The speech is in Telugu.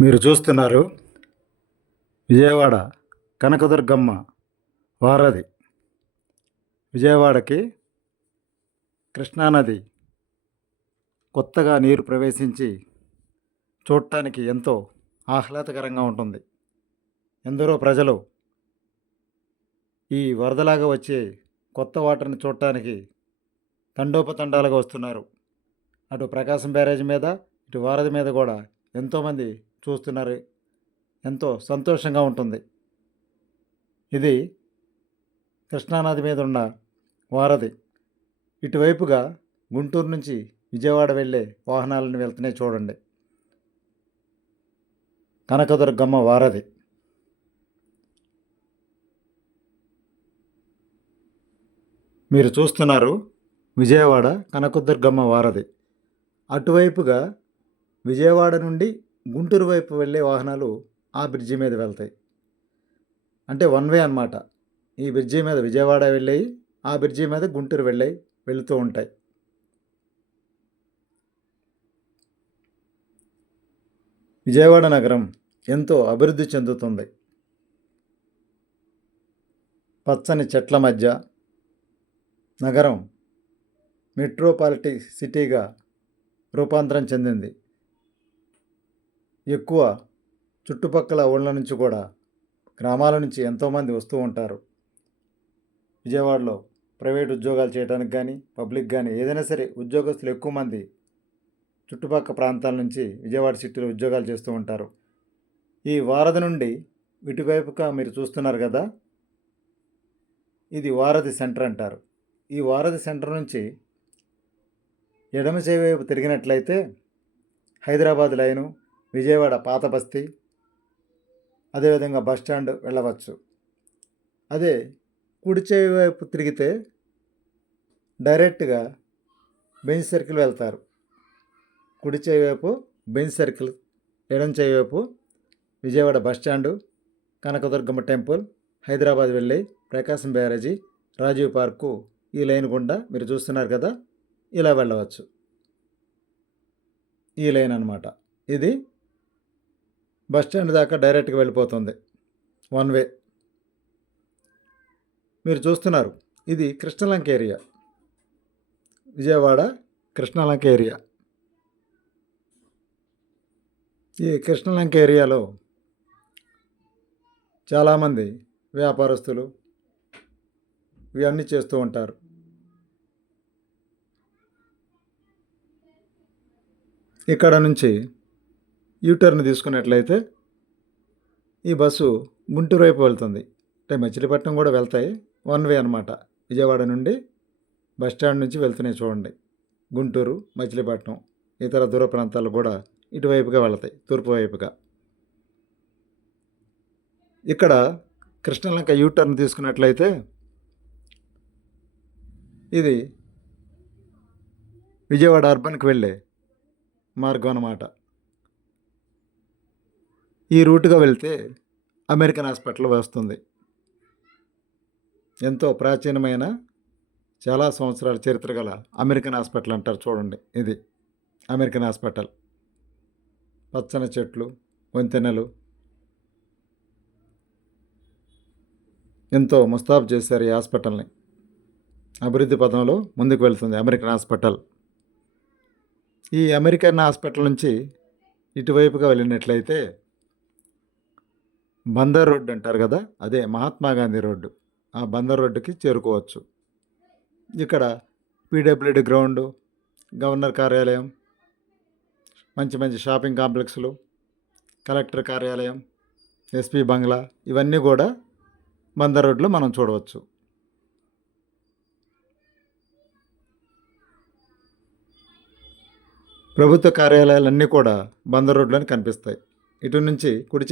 మీరు చూస్తున్నారు విజయవాడ కనకదుర్గమ్మ వారధి. విజయవాడకి కృష్ణానది కొత్తగా నీరు ప్రవేశించి చూడటానికి ఎంతో ఆహ్లాదకరంగా ఉంటుంది. ఎందరో ప్రజలు ఈ వరదలాగా వచ్చే కొత్త వాటర్ని చూడటానికి తండోపతండాలుగా వస్తున్నారు. అటు ప్రకాశం బ్యారేజ్ మీద ఇటు వారధి మీద కూడా ఎంతోమంది చూస్తున్నారు. ఎంతో సంతోషంగా ఉంటుంది. ఇది కృష్ణానది మీద ఉన్న వారధి. ఇటువైపుగా గుంటూరు నుంచి విజయవాడ వెళ్ళే వాహనాలను వెళ్తున్నాయి చూడండి. కనకదుర్గమ్మ వారధి. మీరు చూస్తున్నారు విజయవాడ కనకదుర్గమ్మ వారధి. అటువైపుగా విజయవాడ నుండి గుంటూరు వైపు వెళ్ళే వాహనాలు ఆ బ్రిడ్జి మీద వెళ్తాయి. అంటే వన్ వే అన్నమాట. ఈ బ్రిడ్జి మీద విజయవాడ వెళ్ళాయి ఆ బ్రిడ్జి మీద గుంటూరు వెళ్ళాయి వెళుతూ ఉంటాయి. విజయవాడ నగరం ఎంతో అభివృద్ధి చెందుతుంది. పచ్చని చెట్ల మధ్య నగరం మెట్రోపాలిటీ సిటీగా రూపాంతరం చెందింది. ఎక్కువ చుట్టుపక్కల ఊళ్ళ నుంచి కూడా గ్రామాల నుంచి ఎంతోమంది వస్తూ ఉంటారు. విజయవాడలో ప్రైవేట్ ఉద్యోగాలు చేయడానికి కానీ పబ్లిక్ కానీ ఏదైనా సరే ఉద్యోగస్తులు ఎక్కువ మంది చుట్టుపక్కల ప్రాంతాల నుంచి విజయవాడ సిటీలో ఉద్యోగాలు చేస్తూ ఉంటారు. ఈ వారధి నుండి ఇటువైపుగా మీరు చూస్తున్నారు కదా ఇది వారధి సెంటర్ అంటారు. ఈ వారధి సెంటర్ నుంచి ఎడమ చేయి వైపు తిరిగినట్లయితే హైదరాబాద్ లైను విజయవాడ పాత బస్తీ అదేవిధంగా బస్ స్టాండ్ వెళ్ళవచ్చు. అదే కుడి చేయి వైపు తిరిగితే డైరెక్ట్గా బెంచ్ సర్కిల్ వెళ్తారు. కుడి చేయి వైపు బెంచ్ సర్కిల్ ఎడం చేయి వైపు విజయవాడ బస్ కనకదుర్గమ్మ టెంపుల్ హైదరాబాద్ వెళ్ళి ప్రకాశం బ్యారేజీ రాజీవ్ పార్కు ఈ లైన్ గుండా మీరు చూస్తున్నారు కదా ఇలా వెళ్ళవచ్చు. ఈ లైన్ అనమాట ఇది బస్ స్టాండ్ దాకా డైరెక్ట్గా వెళ్ళిపోతుంది. One way. మీరు చూస్తున్నారు. ఇది కృష్ణలంక ఏరియా. విజయవాడ కృష్ణలంక ఏరియా. ఈ కృష్ణలంక ఏరియాలో చాలామంది వ్యాపారస్తులు ఇవన్నీ చేస్తూ ఉంటారు. ఇక్కడ నుంచి యూటర్న్ తీసుకున్నట్లయితే ఈ బస్సు గుంటూరు వైపు వెళ్తుంది. అంటే మచిలీపట్నం కూడా వెళ్తాయి. వన్ వే అనమాట విజయవాడ నుండి బస్ స్టాండ్ నుంచి వెళ్తున్నాయి చూడండి. గుంటూరు మచిలీపట్నం ఇతర దూర ప్రాంతాలు కూడా ఇటువైపుగా వెళ్తాయి. తూర్పు వైపుగా. ఇక్కడ కృష్ణలంక యూటర్న్ తీసుకున్నట్లయితే ఇది విజయవాడ అర్బన్కి వెళ్ళే మార్గం అన్నమాట. ఈ రూట్గా వెళ్తే అమెరికన్ హాస్పిటల్ వస్తుంది. ఎంతో ప్రాచీనమైన చాలా సంవత్సరాల చరిత్ర గల అమెరికన్ హాస్పిటల్ అంటారు చూడండి ఇది. American hospital. పచ్చని చెట్లు వంతెనలు. ఎంతో ముస్తాబు చేశారు ఈ హాస్పిటల్ని. అభివృద్ధి పథంలో ముందుకు వెళ్తుంది అమెరికన్ హాస్పిటల్. ఈ అమెరికన్ హాస్పిటల్ నుంచి ఇటువైపుగా వెళ్ళినట్లయితే బందర్ రోడ్డు అంటారు కదా అదే మహాత్మా గాంధీ రోడ్డు. ఆ బందర్ రోడ్డుకి చేరుకోవచ్చు. ఇక్కడ పీడబ్ల్యూడి గ్రౌండు గవర్నర్ కార్యాలయం మంచి మంచి షాపింగ్ కాంప్లెక్స్లు కలెక్టర్ కార్యాలయం ఎస్పీ బంగ్లా ఇవన్నీ కూడా బందర్ రోడ్లో మనం చూడవచ్చు. ప్రభుత్వ కార్యాలయాలన్నీ కూడా బందర్ రోడ్లోనే కనిపిస్తాయి. ఇటు నుంచి కుడిచే